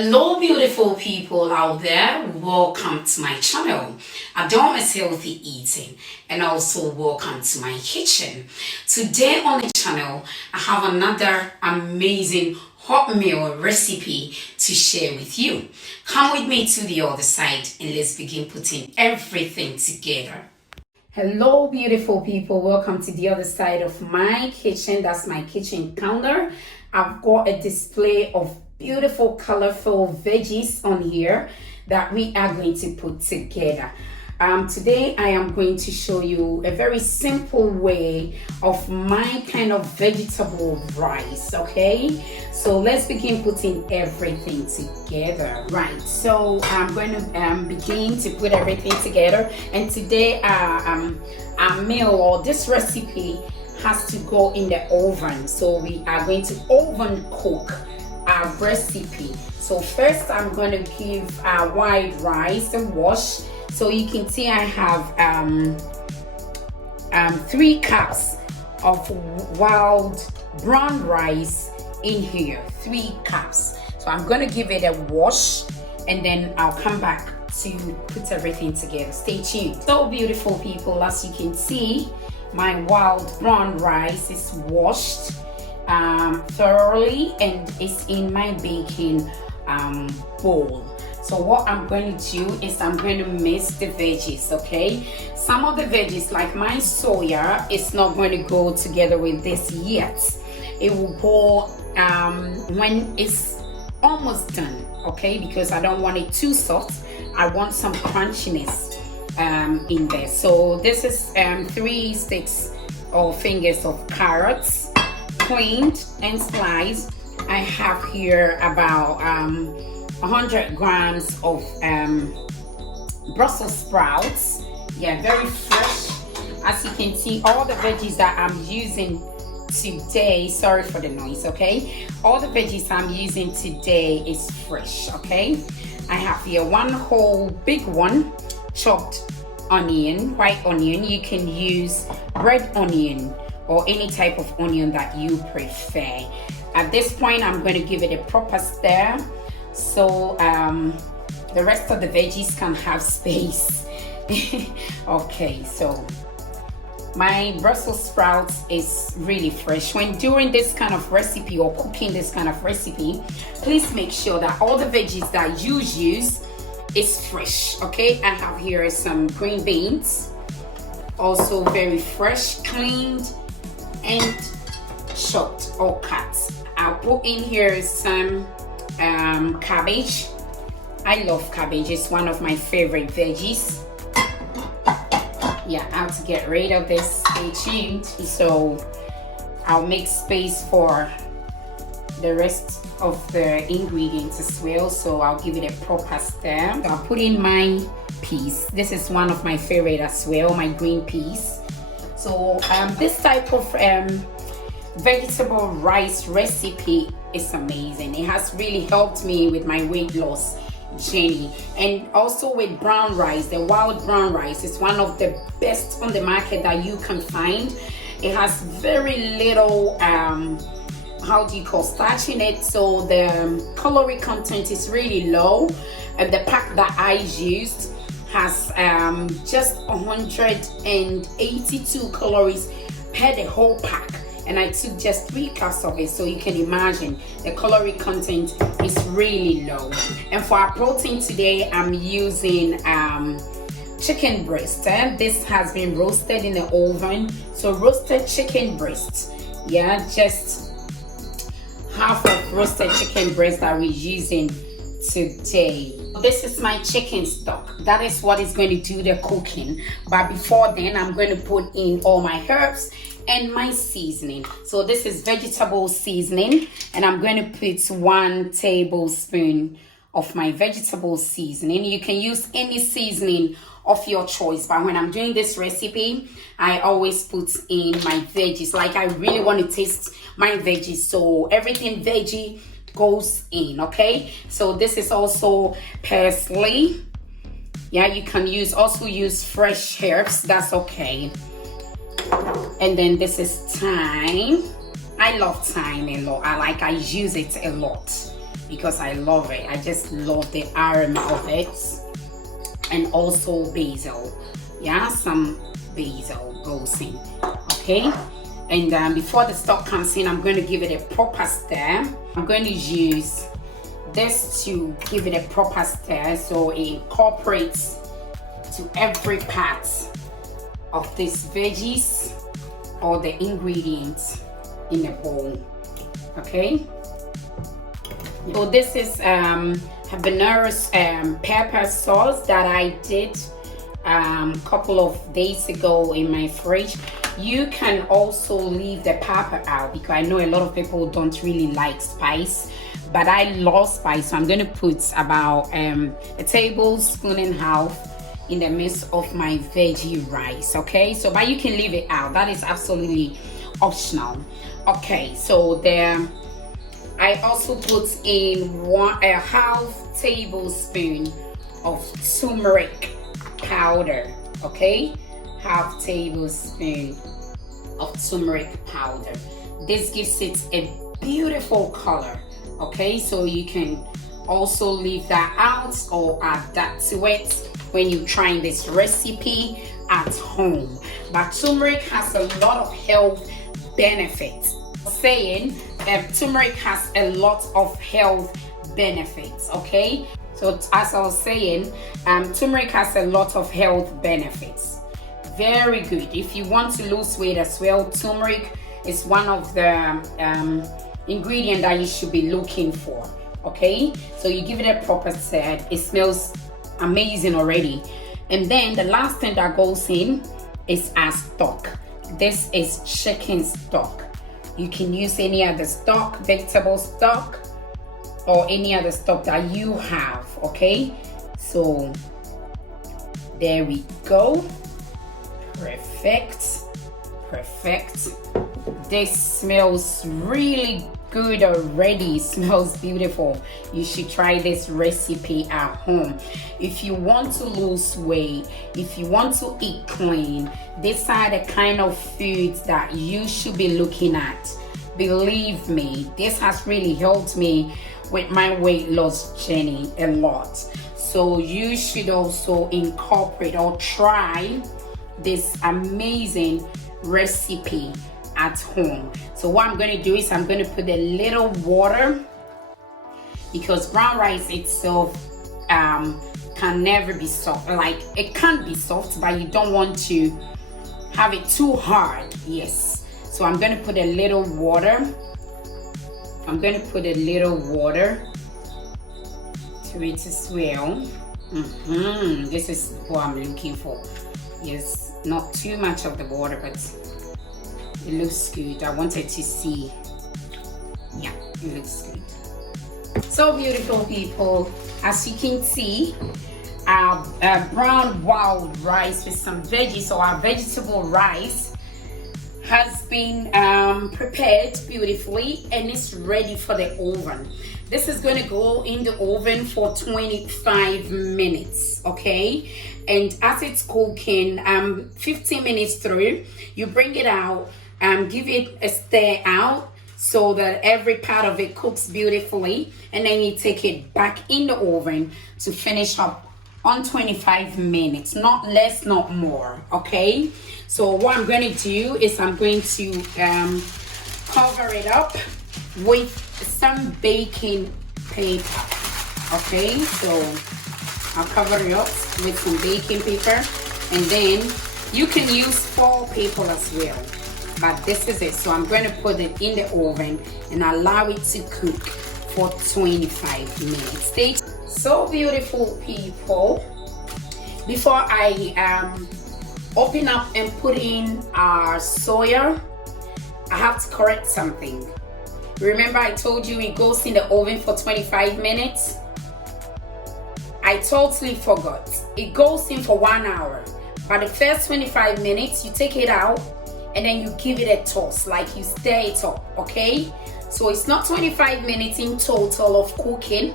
Hello beautiful people out there, welcome to my channel, ADOMAA'S Healthy Eating, and also welcome to my kitchen. Today on the channel, I have another amazing hot meal recipe to share with you. Come with me to the other side and let's begin putting everything together. Hello beautiful people, welcome to the other side of my kitchen. That's my kitchen counter. I've got a display of beautiful colorful veggies on here that we are going to put together. Today I am going to show you a very simple way of my kind of vegetable rice. Okay, so let's begin putting everything together. Right, so I'm going to begin to put everything together, and today our meal or this recipe has to go in the oven, so we are going to oven cook our recipe. So first I'm going to give our white rice a wash. So you can see I have 3 cups of wild brown rice in here, 3 cups. So I'm going to give it a wash and then I'll come back to put everything together. Stay tuned. So beautiful people, as you can see, my wild brown rice is washed thoroughly and it's in my baking bowl. So what I'm going to do is I'm going to mix the veggies. Okay, some of the veggies like my soya is not going to go together with this yet. It will go when it's almost done, okay, because I don't want it too soft. I want some crunchiness in there. So this is 3 sticks or fingers of carrots, cleaned and sliced. I have here about 100 grams of Brussels sprouts. Yeah, very fresh. As you can see, all the veggies that I'm using today, sorry for the noise, okay, all the veggies I'm using today is fresh. Okay, I have here 1 whole big one chopped onion, white onion. You can use red onion or any type of onion that you prefer. At this point I'm going to give it a proper stir so the rest of the veggies can have space. Okay, so my Brussels sprouts is really fresh. When doing this kind of recipe or cooking this kind of recipe, please make sure that all the veggies that you use is fresh. Okay, I have here some green beans, also very fresh, cleaned and chopped or cut. I'll put in here some cabbage. I love cabbage, it's one of my favorite veggies. Yeah, I have to get rid of this. Stay tuned. So I'll make space for the rest of the ingredients as well, so I'll give it a proper stir. So I'll put in my peas. This is one of my favorite as well, my green peas. So this type of vegetable rice recipe is amazing. It has really helped me with my weight loss journey, and also with brown rice. The wild brown rice is one of the best on the market that you can find. It has very little starch in it, so the calorie content is really low, and the pack that I used has just 182 calories per the whole pack, and I took just 3 cups of it, so you can imagine the calorie content is really low. And for our protein today, I'm using chicken breast. This has been roasted in the oven, so roasted chicken breast. Yeah, just half of roasted chicken breast that we're using today. This is my chicken stock. That is what is going to do the cooking, but before then I'm going to put in all my herbs and my seasoning. So this is vegetable seasoning, and I'm going to put 1 tablespoon of my vegetable seasoning. You can use any seasoning of your choice, but when I'm doing this recipe, I always put in my veggies. Like, I really want to taste my veggies, so everything veggie goes in. Okay, so this is also parsley. Yeah, you can also use fresh herbs, that's okay. And then this is thyme. I love thyme a lot. I use it a lot. because I love it. I just love the aroma of it. And also basil. Yeah, some basil goes in. Okay, and before the stock comes in, I'm going to give it a proper stir. I'm going to use this to give it a proper stir so it incorporates to every part of these veggies or the ingredients in the bowl. Okay, so this is Habanero's pepper sauce that I did a couple of days ago in my fridge. You can also leave the pepper out because I know a lot of people don't really like spice, but I love spice, so I'm going to put about a tablespoon and a half in the midst of my veggie rice. Okay, so but you can leave it out, that is absolutely optional. Okay, so there I also put in a half tablespoon of turmeric powder. Okay, half tablespoon of turmeric powder. This gives it a beautiful color. Okay, so you can also leave that out or add that to it when you're trying this recipe at home. But turmeric has a lot of health benefits. Saying turmeric has a lot of health benefits. Okay, so as I was saying, turmeric has a lot of health benefits. Very good. If you want to lose weight as well, turmeric is one of the ingredient that you should be looking for. Okay, so you give it a proper stir. It smells amazing already. And then the last thing that goes in is our stock. This is chicken stock. You can use any other stock, vegetable stock, or any other stock that you have. Okay, so there we go. Perfect. This smells really good already. It smells beautiful. You should try this recipe at home. If you want to lose weight, if you want to eat clean, these are the kind of foods that you should be looking at. Believe me, this has really helped me with my weight loss journey a lot. So you should also incorporate or try this amazing recipe at home. So what I'm going to do is I'm going to put a little water, because brown rice itself can never be soft. Like, it can't be soft, but you don't want to have it too hard. Yes, so I'm going to put a little water. To it as well. This is what I'm looking for. Yes, not too much of the water, but it looks good. I wanted to see. Yeah, it looks good. So beautiful, people. As you can see, our brown wild rice with some veggies, so our vegetable rice has been prepared beautifully and it's ready for the oven. This is going to go in the oven for 25 minutes, okay? And as it's cooking, 15 minutes through, you bring it out, give it a stir out so that every part of it cooks beautifully, and then you take it back in the oven to finish up on 25 minutes, not less, not more, okay? So what I'm going to do is I'm going to cover it up with some baking paper. Okay, so I'll cover it up with some baking paper, and then you can use foil paper as well, but this is it. So I'm going to put it in the oven and allow it to cook for 25 minutes. Stay so beautiful, people. Before I open up and put in our soya, I have to correct something. Remember I told you it goes in the oven for 25 minutes? I totally forgot. It goes in for 1 hour. But the first 25 minutes, you take it out and then you give it a toss, like you stir it up, okay? So it's not 25 minutes in total of cooking,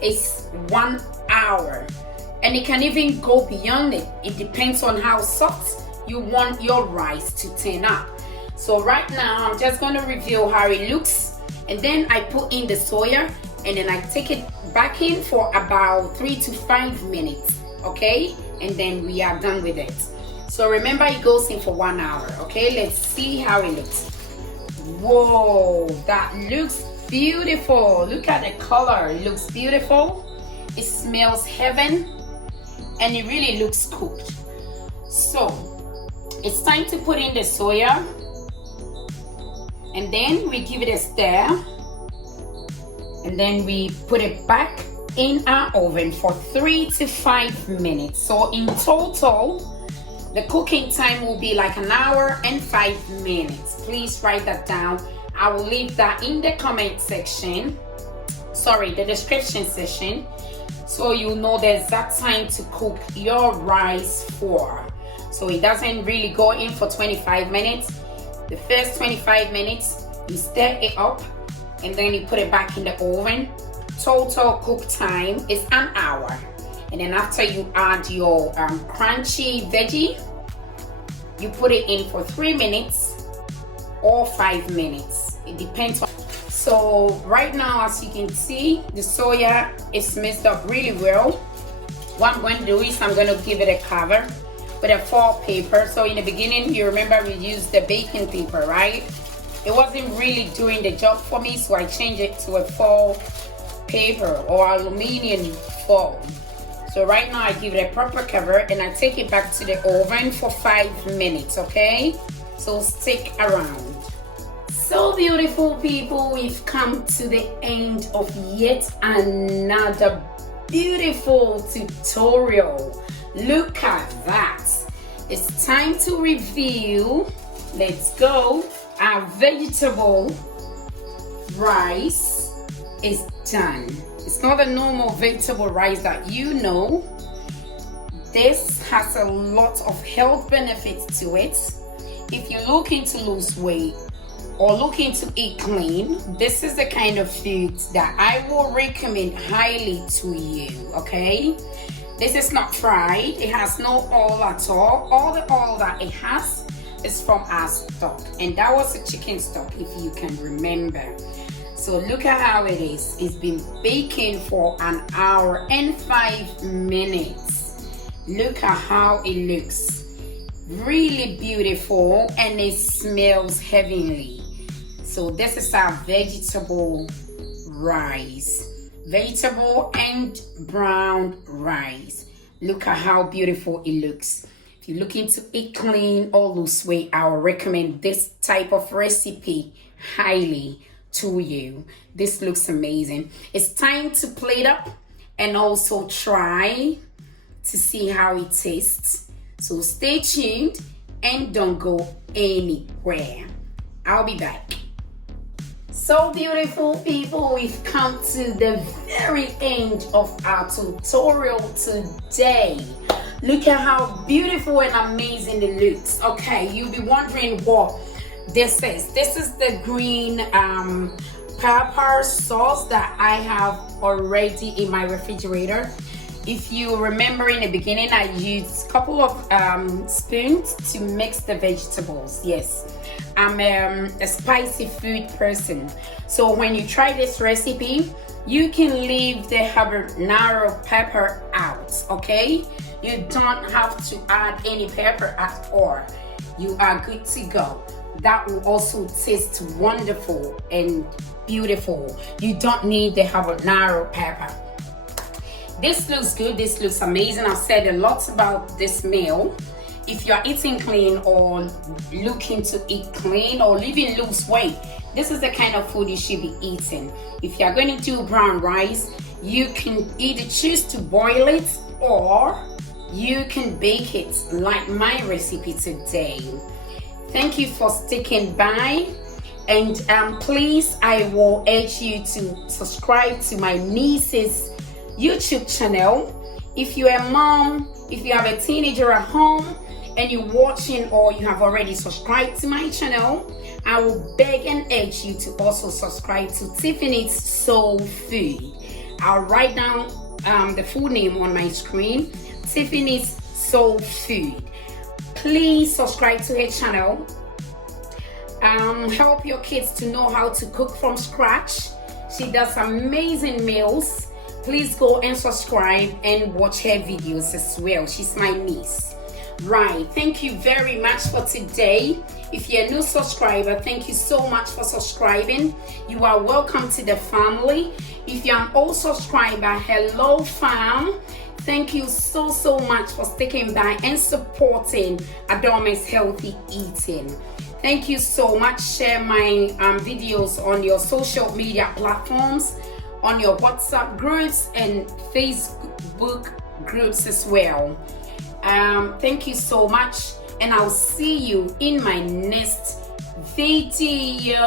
it's 1 hour. And it can even go beyond it. It depends on how soft you want your rice to turn up. So right now, I'm just going to reveal how it looks. And then I put in the soya and then I take it back in for about 3 to 5 minutes, okay? And then we are done with it. So remember, it goes in for 1 hour, okay? Let's see how it looks. Whoa, that looks beautiful. Look at the color, it looks beautiful. It smells heaven, and it really looks cooked. So it's time to put in the soya, and then we give it a stir, and then we put it back in our oven for 3 to 5 minutes. So in total, the cooking time will be like 1 hour and 5 minutes. Please write that down. I will leave that in the comment section, sorry, the description section, so you know the exact time to cook your rice for. So it doesn't really go in for 25 minutes. The first 25 minutes, you stir it up, and then you put it back in the oven. Total cook time is 1 hour. And then after you add your crunchy veggie, you put it in for 3 minutes or 5 minutes. It depends on. So right now, as you can see, the soya is mixed up really well. What I'm going to do is I'm going to give it a cover with a foil paper. So in the beginning, you remember we used the baking paper, right? It wasn't really doing the job for me, so I changed it to a foil paper or aluminum foil. So right now I give it a proper cover, and I take it back to the oven for 5 minutes, okay? So stick around. So beautiful people, we've come to the end of yet another beautiful tutorial. Look at that. It's time to review. Let's go. Our vegetable rice is done. It's not a normal vegetable rice that you know. This has a lot of health benefits to it. If you're looking to lose weight or looking to eat clean, this is the kind of food that I will recommend highly to you, okay? This is not fried. It has no oil at all. All the oil that it has is from our stock, and that was a chicken stock, if you can remember. So look at how it is. It's been baking for 1 hour and 5 minutes. Look at how it looks. Really beautiful, and it smells heavenly. So this is our vegetable rice. Vegetable and brown rice. Look at how beautiful it looks. If you're looking to eat clean or lose weight, I will recommend this type of recipe highly to you. This looks amazing. It's time to plate up and also try to see how it tastes. So stay tuned and don't go anywhere. I'll be back. So beautiful people, we've come to the very end of our tutorial today. Look at how beautiful and amazing it looks. Okay, you'll be wondering what this is. This is the green pepper sauce that I have already in my refrigerator. If you remember in the beginning, I used a couple of spoons to mix the vegetables. Yes, I'm a spicy food person. So when you try this recipe, you can leave the habanero pepper out, okay? You don't have to add any pepper at all. You are good to go. That will also taste wonderful and beautiful. You don't need the habanero pepper. This looks good. This looks amazing. I've said a lot about this meal. If you're eating clean or looking to eat clean or even lose weight, this is the kind of food you should be eating. If you're going to do brown rice, you can either choose to boil it or you can bake it like my recipe today. Thank you for sticking by, and please, I will urge you to subscribe to my niece's YouTube channel. If you're a mom, if you have a teenager at home and you're watching or you have already subscribed to my channel, I will beg and urge you to also subscribe to Tiffany's Soul Food. I'll write down the full name on my screen, Tiffany's Soul Food. Please subscribe to her channel. Help your kids to know how to cook from scratch She does amazing meals. Please go and subscribe and watch her videos as well. She's my niece. Right, thank you very much for today. If you're a new subscriber, thank you so much for subscribing. You are welcome to the family. If you're an old subscriber, hello fam. Thank you so much for sticking by and supporting ADOMAA'S Healthy Eating. Thank you so much. Share my videos on your social media platforms, on your WhatsApp groups and Facebook groups as well. Thank you so much, and I'll see you in my next video.